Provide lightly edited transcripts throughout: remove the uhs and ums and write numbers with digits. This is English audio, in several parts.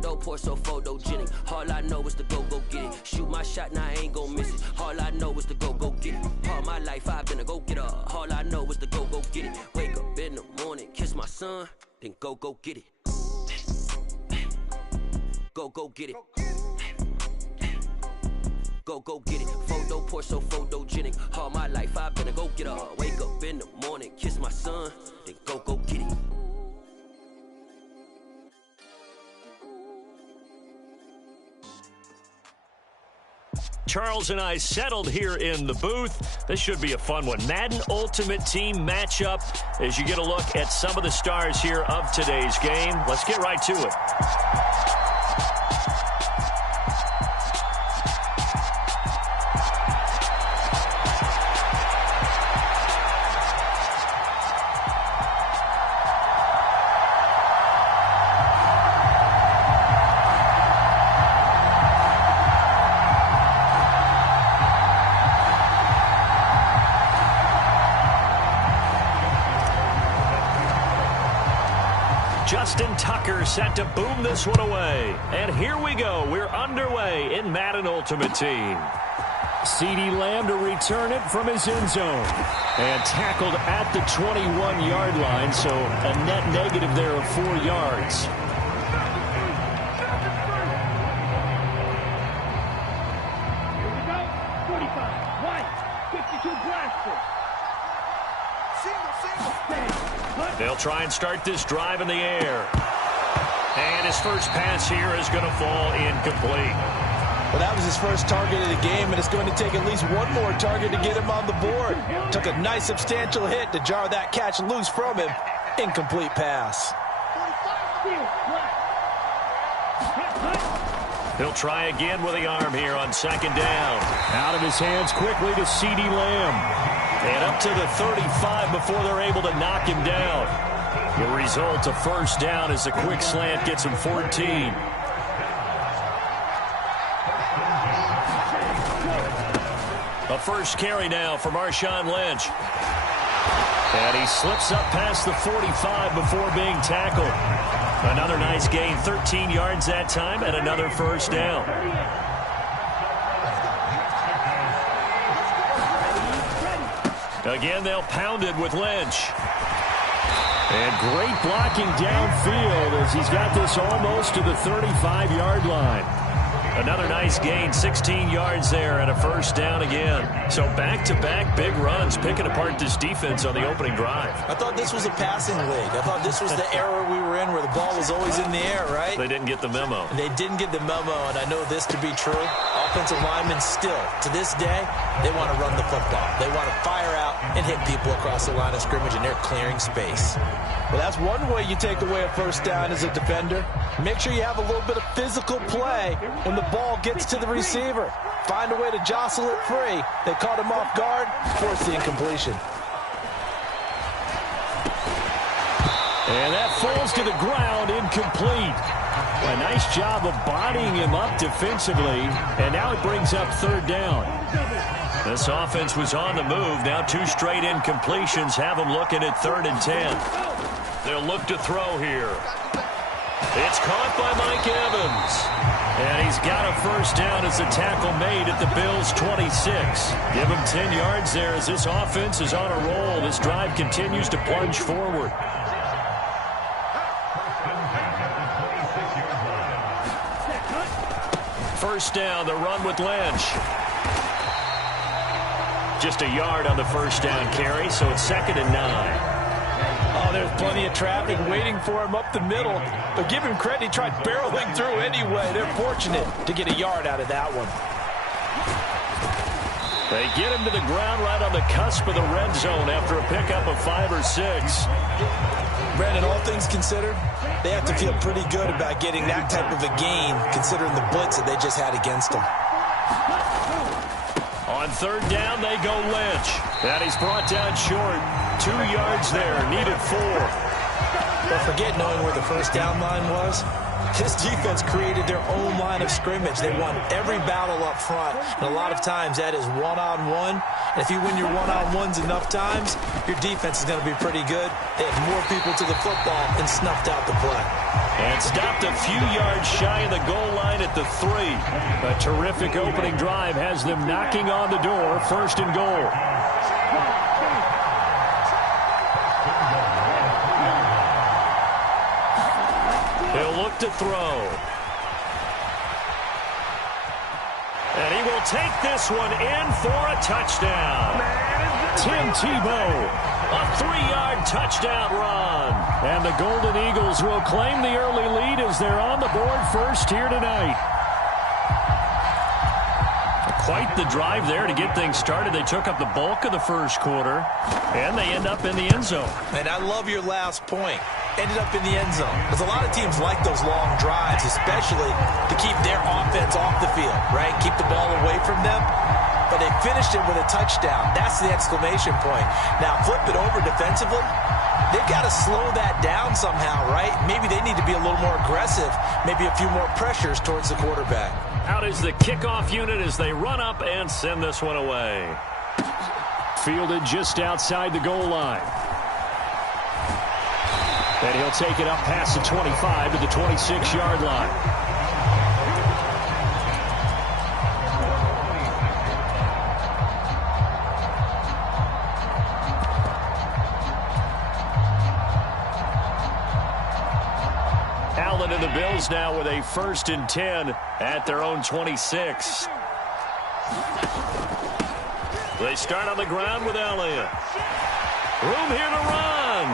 Photo poor, so photogenic. All I know is to go get it. Shoot my shot, now I ain't gon' miss it. All I know is to go get it. All my life I've been a go-getter. All I know is to go get it. Wake up in the morning, kiss my son, then go get it. Go get it. Go get it. Photo poor, so photogenic. All my life I've been a go-getter. Wake up in the morning, kiss my son, then go get it. Charles and I settled here in the booth. This should be a fun one. Madden Ultimate Team matchup as you get a look at some of the stars here of today's game. Let's get right to it. Justin Tucker set to boom this one away. And here we go. We're underway in Madden Ultimate Team. CeeDee Lamb to return it from his end zone. And tackled at the 21-yard line, so a net negative there of 4 yards. Here we go. 45, White, 52 blaster. They'll try and start this drive in the air. And his first pass here is going to fall incomplete. Well, that was his first target of the game, and it's going to take at least one more target to get him on the board. Took a nice substantial hit to jar that catch loose from him. Incomplete pass. He'll try again with the arm here on second down. Out of his hands quickly to CeeDee Lamb. And up to the 35 before they're able to knock him down. The result, a first down as a quick slant gets him 14. A first carry now for Marshawn Lynch. And he slips up past the 45 before being tackled. Another nice gain, 13 yards that time, and another first down. Again, they'll pound it with Lynch. And great blocking downfield as he's got this almost to the 35-yard line. Another nice gain, 16 yards there, and a first down again. So back-to-back big runs, picking apart this defense on the opening drive. I thought this was a passing league. I thought this was the era we were in where the ball was always in the air, right? They didn't get the memo. They didn't get the memo, and I know this to be true. Offensive linemen still, to this day, they want to run the football. They want to fire out and hit people across the line of scrimmage, and they're clearing space. Well, that's one way you take away a first down as a defender. Make sure you have a little bit of physical play when the ball gets to the receiver. Find a way to jostle it free. They caught him off guard, forced the incompletion. And that falls to the ground, incomplete. A nice job of bodying him up defensively, and now it brings up third down. This offense was on the move. Now 2 straight incompletions have them looking at 3rd and 10. They'll look to throw here. It's caught by Mike Evans. And he's got a first down as a tackle made at the Bills' 26. Give him 10 yards there as this offense is on a roll. This drive continues to plunge forward. First down, the run with Lynch. Just a yard on the first down carry, so it's 2nd and 9. Oh, there's plenty of traffic waiting for him up the middle. But give him credit, he tried barreling through anyway. They're fortunate to get a yard out of that one. They get him to the ground right on the cusp of the red zone after a pickup of 5 or 6. Brandon, all things considered, they have to feel pretty good about getting that type of a gain, considering the blitz that they just had against them. On 3rd down, they go Lynch. And he's brought down short. 2 yards there, needed 4. But forget knowing where the first down line was. This defense created their own line of scrimmage. They won every battle up front, and a lot of times that is one-on-one. And if you win your one-on-ones enough times, your defense is going to be pretty good. They have more people to the football and snuffed out the play. And stopped a few yards shy of the goal line at the 3. A terrific opening drive has them knocking on the door, 1st and goal. He'll look to throw. And he will take this one in for a touchdown. Tim Tebow, a 3-yard touchdown run. And the Golden Eagles will claim the early lead as they're on the board first here tonight. Quite the drive there to get things started. They took up the bulk of the first quarter, and they end up in the end zone. And I love your last point. Ended up in the end zone. Because a lot of teams like those long drives, especially to keep their offense off the field, right? Keep the ball away from them. But they finished it with a touchdown. That's the exclamation point. Now, flip it over defensively. They've got to slow that down somehow, right? Maybe they need to be a little more aggressive. Maybe a few more pressures towards the quarterback. Out is the kickoff unit as they run up and send this one away. Fielded just outside the goal line. And he'll take it up past the 25 to the 26-yard line. Allen and the Bills now with a 1st and 10 at their own 26. They start on the ground with Elliott. Room here to run.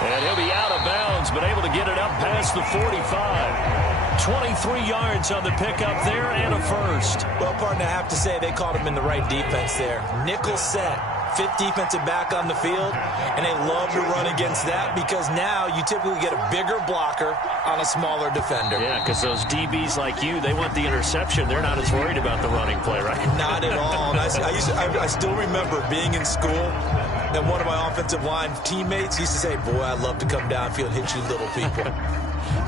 And he'll be out of bounds, but able to get it up past the 45. 23 yards on the pickup there and a 1st. Well, partner, I have to say they caught him in the right defense there. Nickel set. 5th defensive back on the field, and they love to run against that because now you typically get a bigger blocker on a smaller defender. Yeah, because those DBs like you, they want the interception. They're not as worried about the running play, right? Not at all. And I still remember being in school, and one of my offensive line teammates used to say, boy, I'd love to come downfield and hit you little people.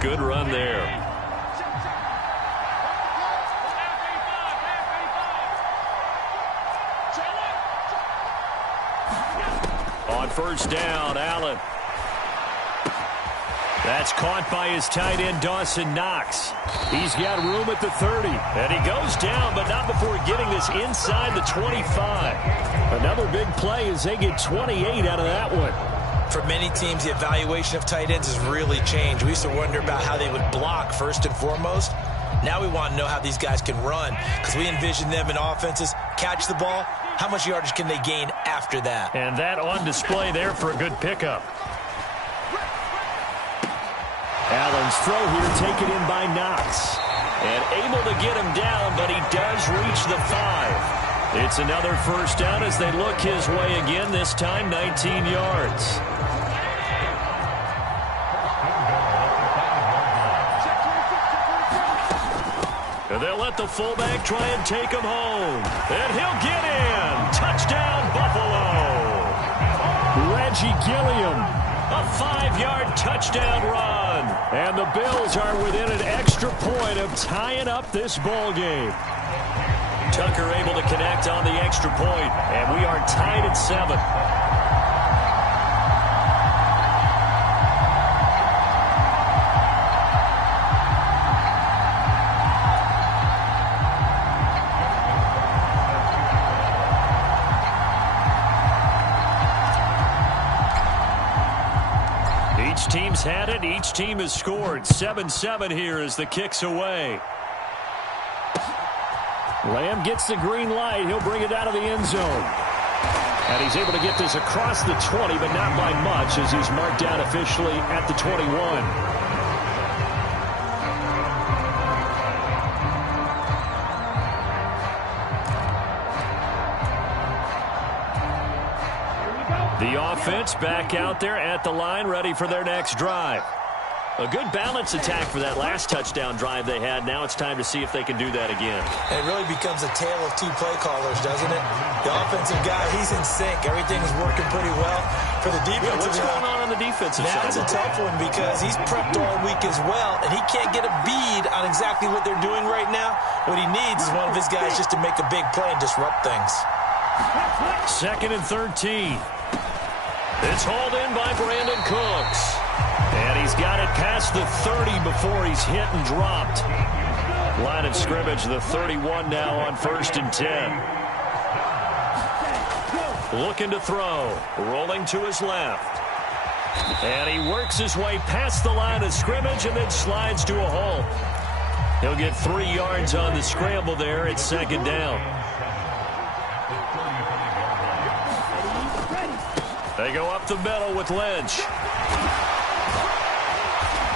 Good run there. On 1st down, Allen. That's caught by his tight end, Dawson Knox. He's got room at the 30. And he goes down, but not before getting this inside the 25. Another big play as they get 28 out of that one. For many teams, the evaluation of tight ends has really changed. We used to wonder about how they would block first and foremost. Now we want to know how these guys can run because we envision them in offenses catch the ball. How much yardage can they gain after that? And that on display there for a good pickup. Allen's throw here taken in by Knox. And able to get him down, but he does reach the 5. It's another 1st down as they look his way again, this time 19 yards. And they'll let the fullback try and take him home. And he'll get in. Touchdown, Buffalo. Reggie Gilliam, a 5-yard touchdown run. And the Bills are within an extra point of tying up this ball game. Tucker able to connect on the extra point, and we are tied at 7. Each team's had it. Each team has scored. 7-7 here as the kick's away. Lamb gets the green light. He'll bring it out of the end zone. And he's able to get this across the 20, but not by much as he's marked down officially at the 21. The offense back out there at the line, ready for their next drive. A good balance attack for that last touchdown drive they had. Now it's time to see if they can do that again. And it really becomes a tale of 2 play callers, doesn't it? The offensive guy, he's in sync. Everything's working pretty well. For the defensive what's going on on the defensive side? That's a tough one because he's prepped all week as well, and he can't get a bead on exactly what they're doing right now. What he needs is one of his guys just to make a big play and disrupt things. 2nd and 13. It's hauled in by Brandon Cooks. And he's got it past the 30 before he's hit and dropped. Line of scrimmage, the 31 now on 1st and 10. Looking to throw. Rolling to his left. And he works his way past the line of scrimmage and then slides to a hole. He'll get 3 yards on the scramble there. It's 2nd down. They go up the middle with Lynch.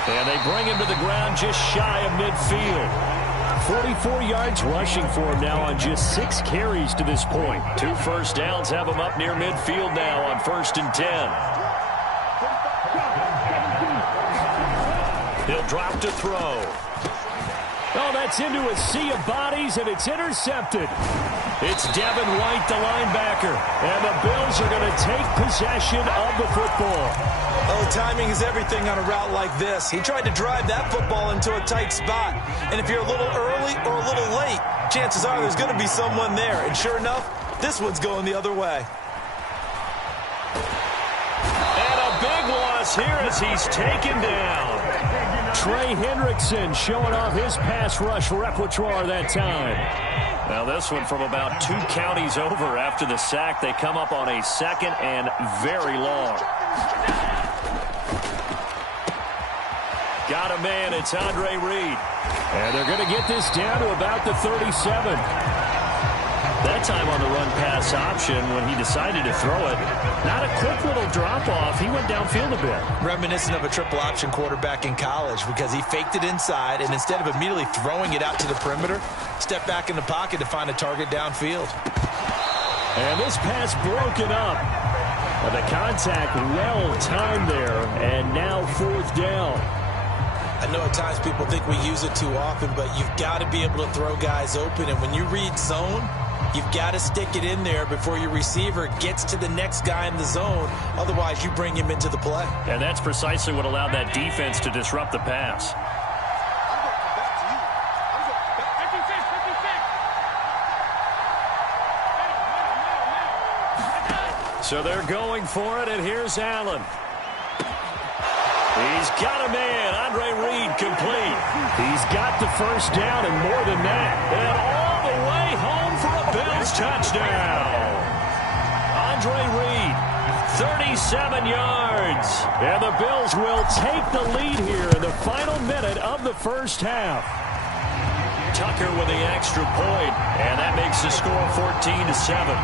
And they bring him to the ground just shy of midfield. 44 yards rushing for him now on just 6 carries to this point. 2 first downs have him up near midfield now on 1st and 10. He'll drop to throw. Oh, that's into a sea of bodies, and it's intercepted. It's Devin White, the linebacker, and the Bills are going to take possession of the football. Oh, timing is everything on a route like this. He tried to drive that football into a tight spot, and if you're a little early or a little late, chances are there's going to be someone there, and sure enough, this one's going the other way. And a big loss here as he's taken down. Trey Hendrickson showing off his pass rush repertoire that time. Now this one from about 2 counties over after the sack. They come up on a 2nd and very long. Got a man. It's Andre Reed. And they're going to get this down to about the 37. That time on the run-pass option when he decided to throw it. Not a quick little drop-off. He went downfield a bit. Reminiscent of a triple option quarterback in college because he faked it inside, and instead of immediately throwing it out to the perimeter, stepped back in the pocket to find a target downfield. And this pass broken up. And the contact well timed there, and now 4th down. I know at times people think we use it too often, but you've got to be able to throw guys open, and when you read zone, you've got to stick it in there before your receiver gets to the next guy in the zone. Otherwise, you bring him into the play. And that's precisely what allowed that defense to disrupt the pass. So they're going for it, and here's Allen. He's got a man. Andre Reed complete. He's got the first down and more than that. And all the way home for a Bills touchdown. Andre Reed, 37 yards. And the Bills will take the lead here in the final minute of the first half. Tucker with the extra point, and that makes the score 14-7.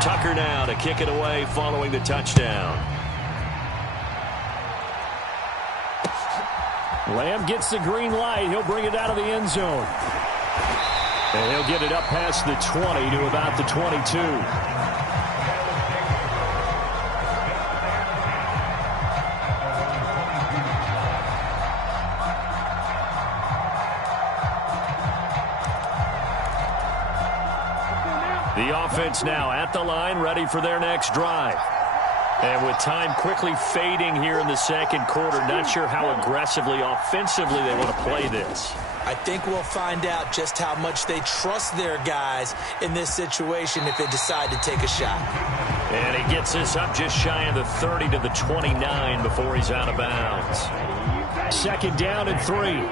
Tucker now to kick it away following the touchdown. Lamb gets the green light. He'll bring it out of the end zone. And he'll get it up past the 20 to about the 22. The offense now at the line, ready for their next drive. And with time quickly fading here in the second quarter, not sure how aggressively, offensively they want to play this. I think we'll find out just how much they trust their guys in this situation if they decide to take a shot. And he gets this up just shy of the 30 to the 29 before he's out of bounds. 2nd down and 3.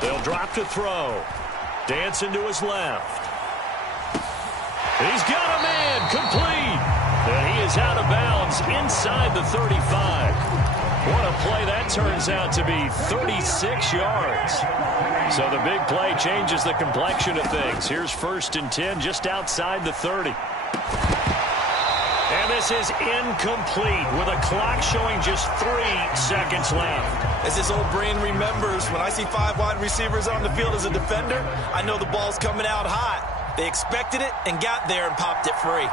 They'll drop to throw. Dancing to his left. He's got a man complete. And he is out of bounds inside the 35. What a play that turns out to be, 36 yards. So the big play changes the complexion of things. Here's 1st and 10 just outside the 30. And this is incomplete with a clock showing just 3 seconds left. As this old brain remembers, when I see 5 wide receivers on the field as a defender, I know the ball's coming out hot. They expected it and got there and popped it free.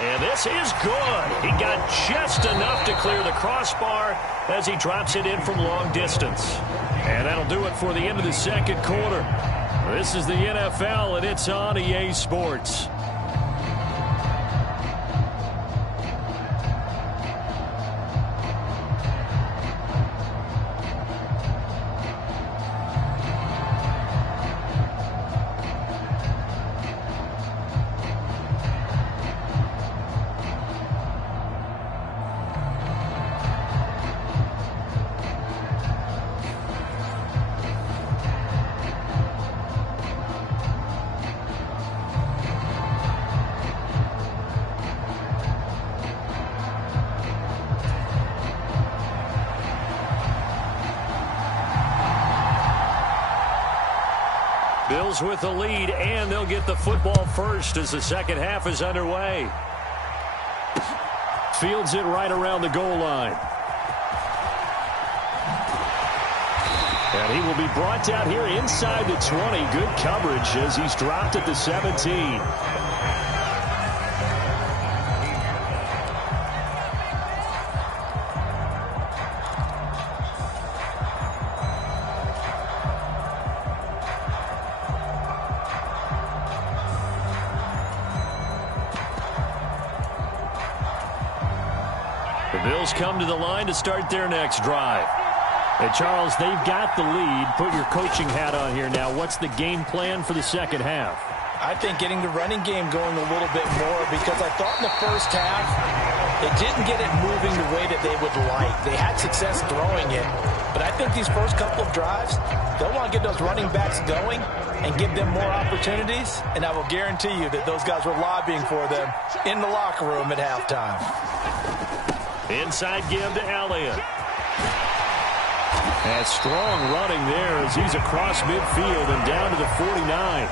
And this is good. He got just enough to clear the crossbar as he drops it in from long distance. And that'll do it for the end of the second quarter. This is the NFL, and it's on EA Sports. Bills with the lead, and they'll get the football first as the second half is underway. Fields it right around the goal line. And he will be brought down here inside the 20. Good coverage as he's dropped at the 17. Bills come to the line to start their next drive. And Charles, they've got the lead. Put your coaching hat on here now. What's the game plan for the second half? I think getting the running game going a little bit more, because I thought in the first half they didn't get it moving the way that they would like. They had success throwing it, but I think these first couple of drives, they'll want to get those running backs going and give them more opportunities, and I will guarantee you that those guys were lobbying for them in the locker room at halftime. Inside give to Elliott. And strong running there as he's across midfield and down to the 49.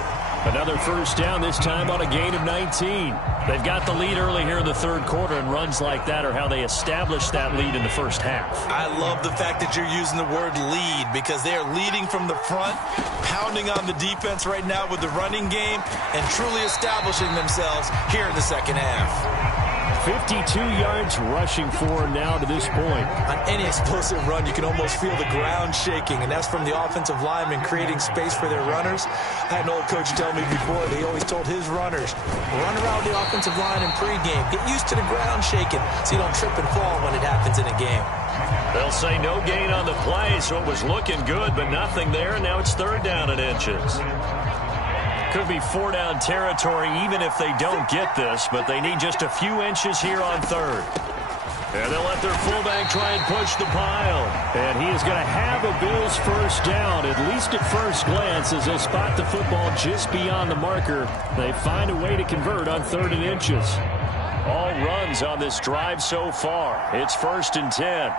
Another first down, this time on a gain of 19. They've got the lead early here in the third quarter, and runs like that are how they establish that lead in the first half. I love the fact that you're using the word lead, because they are leading from the front, pounding on the defense right now with the running game, and truly establishing themselves here in the second half. 52 yards rushing for him now to this point. On any explosive run, you can almost feel the ground shaking, and that's from the offensive linemen creating space for their runners. I had an old coach tell me before, he always told his runners, run around the offensive line in pregame. Get used to the ground shaking so you don't trip and fall when it happens in a game. They'll say no gain on the play, so it was looking good, but nothing there. Now it's third down and inches. Could be 4-down territory even if they don't get this, but they need just a few inches here on third. And they'll let their fullback try and push the pile. And he is going to have a Bills first down, at least at first glance, as they'll spot the football just beyond the marker. They find a way to convert on 3rd and inches. All runs on this drive so far. It's 1st and 10.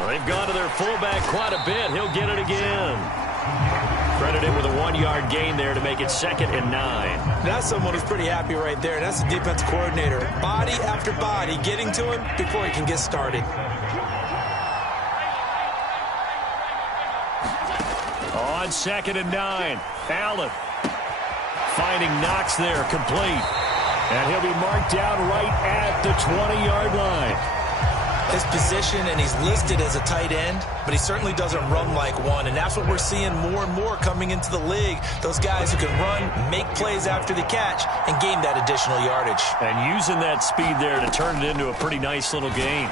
Well, they've gone to their fullback quite a bit. He'll get it again. Credited with a 1-yard gain there to make it 2nd and 9. That's someone who's pretty happy right there. That's the defense coordinator. Body after body getting to him before he can get started. On 2nd and 9, Allen finding Knox there, complete. And he'll be marked down right at the 20-yard line. His position, and he's listed as a tight end, but he certainly doesn't run like one, and that's what we're seeing more and more coming into the league. Those guys who can run, make plays after the catch, and gain that additional yardage. And using that speed there to turn it into a pretty nice little gain.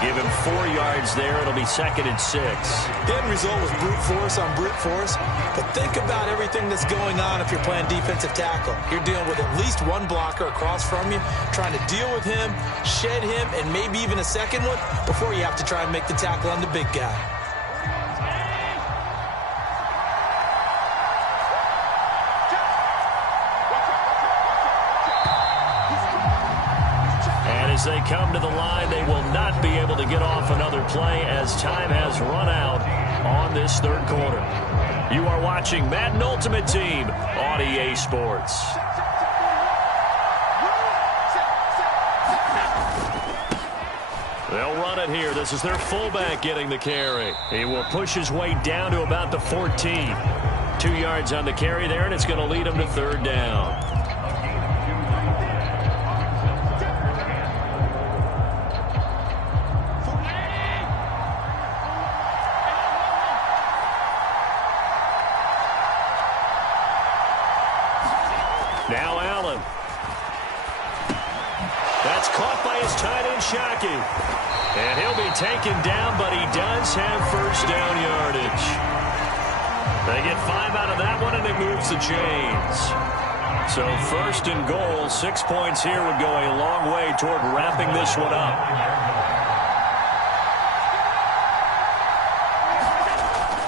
Give him 4 yards there. It'll be 2nd and 6. The end result was brute force on brute force. But think about everything that's going on if you're playing defensive tackle. You're dealing with at least one blocker across from you, trying to deal with him, shed him, and maybe even a second one before you have to try and make the tackle on the big guy. As they come to the line, they will not be able to get off another play as time has run out on this third quarter. You are watching Madden Ultimate Team on EA Sports. They'll run it here. This is their fullback getting the carry. He will push his way down to about the 14. 2 yards on the carry there, and it's going to lead him to third down. Now Allen. That's caught by his tight end, Shockey. And he'll be taken down, but he does have first down yardage. They get 5 out of that one, and it moves the chains. So first and goal, 6 points here would go a long way toward wrapping this one up.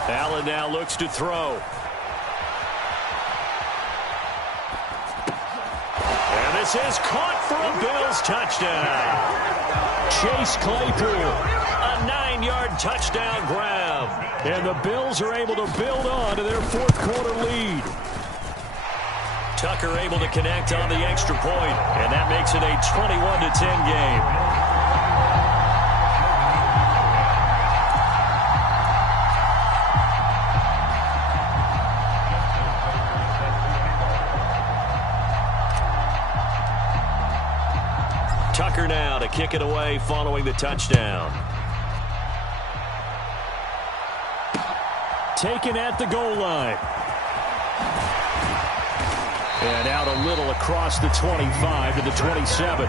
Allen now looks to throw. And this is caught for a Bills touchdown. Chase Claypool, a 9-yard touchdown grab. And the Bills are able to build on to their fourth quarter lead. Tucker able to connect on the extra point, and that makes it a 21-10 game. Tucker now to kick it away following the touchdown. Taken at the goal line. And out a little across the 25 to the 27.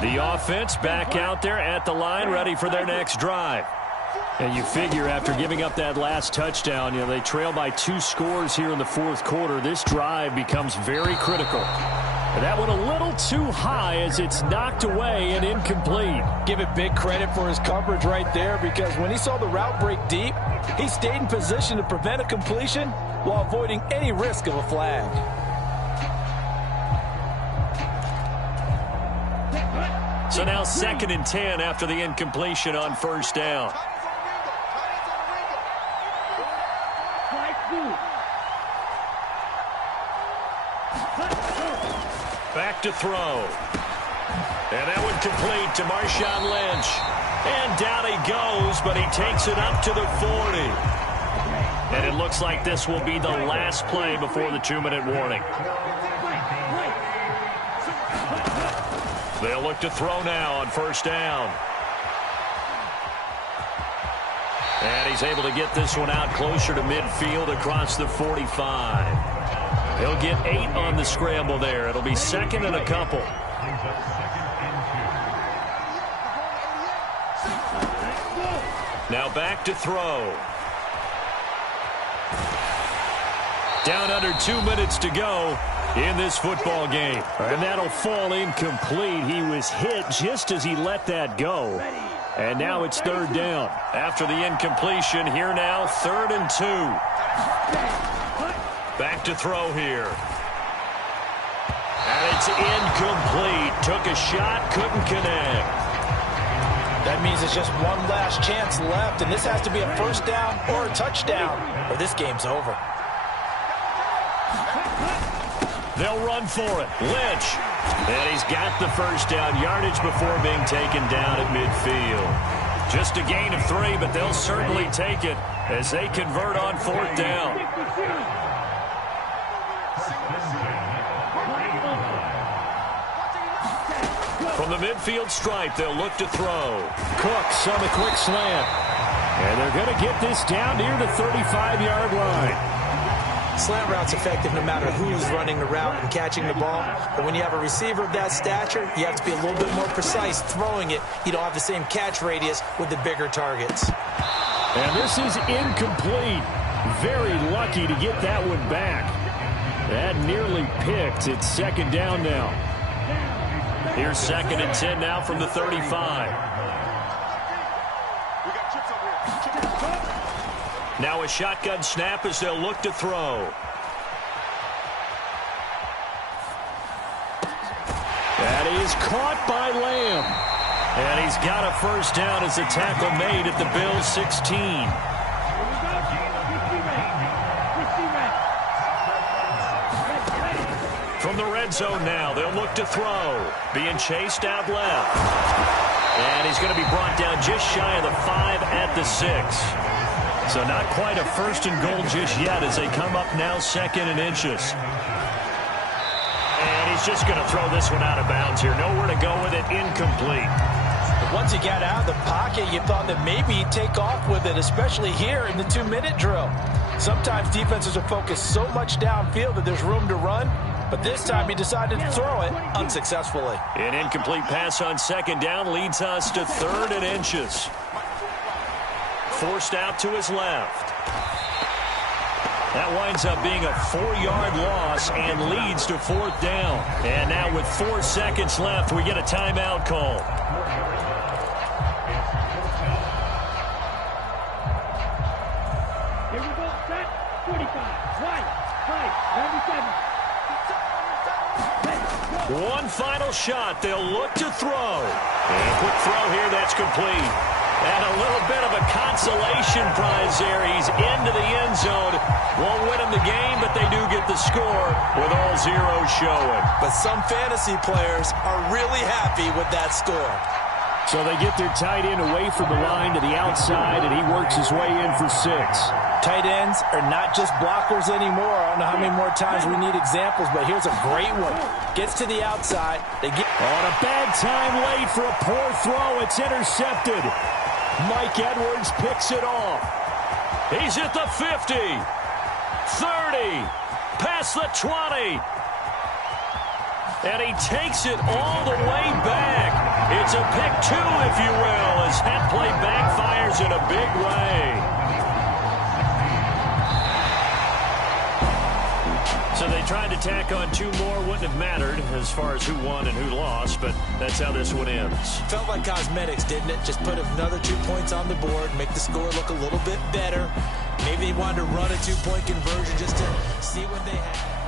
The offense back out there at the line, ready for their next drive. And you figure after giving up that last touchdown, they trail by 2 scores here in the fourth quarter. This drive becomes very critical. And that one a little too high as it's knocked away and incomplete. Give it big credit for his coverage right there, because when he saw the route break deep, he stayed in position to prevent a completion while avoiding any risk of a flag. So now 2nd and 10 after the incompletion on first down. Back to throw. And that one complete to Marshawn Lynch. And down he goes, but he takes it up to the 40. And it looks like this will be the last play before the 2-minute warning. They'll look to throw now on first down. And he's able to get this one out closer to midfield across the 45. He'll get 8 on the scramble there. It'll be 2nd and a couple. Now back to throw. Down under 2 minutes to go in this football game. And that'll fall incomplete. He was hit just as he let that go. And now it's third down. After the incompletion, here now, 3rd and 2. Back to throw here. And it's incomplete. Took a shot, couldn't connect. That means it's just one last chance left, and this has to be a first down or a touchdown, or this game's over. They'll run for it. Lynch. And he's got the first down yardage before being taken down at midfield. Just a gain of 3, but they'll certainly take it as they convert on 4th down. From the midfield stripe, they'll look to throw. Cooks on the quick slant. And they're going to get this down near the 35-yard line. Slant route's effective no matter who's running the route and catching the ball. But when you have a receiver of that stature, you have to be a little bit more precise throwing it. You don't have the same catch radius with the bigger targets. And this is incomplete. Very lucky to get that one back. That nearly picked. It's second down now. Here's 2nd and 10 now from the 35. Now a shotgun snap as they'll look to throw. That is caught by Lamb. And he's got a first down as a tackle made at the Bills' 16. From the red zone now, they'll look to throw. Being chased out left. And he's going to be brought down just shy of the 5 at the 6. So not quite a first and goal just yet as they come up now 2nd and inches. And he's just going to throw this one out of bounds here. Nowhere to go with it. Incomplete. But once he got out of the pocket, you thought that maybe he'd take off with it, especially here in the 2-minute drill. Sometimes defenses are focused so much downfield that there's room to run. But this time he decided to throw it unsuccessfully. An incomplete pass on 2nd down leads us to 3rd and inches. Forced out to his left. That winds up being a 4-yard loss and leads to 4th down. And now with 4 seconds left, we get a timeout call. Here we go, set, 45, white, 97. One final shot. They'll look to throw. And a quick throw here. That's complete. And a little bit of a consolation prize there. He's into the end zone. Won't win him the game, but they do get the score with all zeros showing. But some fantasy players are really happy with that score. So they get their tight end away from the line to the outside, and he works his way in for 6. Tight ends are not just blockers anymore. I don't know how many more times we need examples, but here's a great one. Gets to the outside. They get on a bad time late for a poor throw. It's intercepted. Mike Edwards picks it off. He's at the 50, 30, past the 20. And he takes it all the way back. It's a pick 2, if you will, as that play backfires in a big way. So they tried to tack on 2 more. Wouldn't have mattered as far as who won and who lost, but that's how this one ends. Felt like cosmetics, didn't it? Just put another 2 points on the board, make the score look a little bit better. Maybe they wanted to run a 2-point conversion just to see what they had.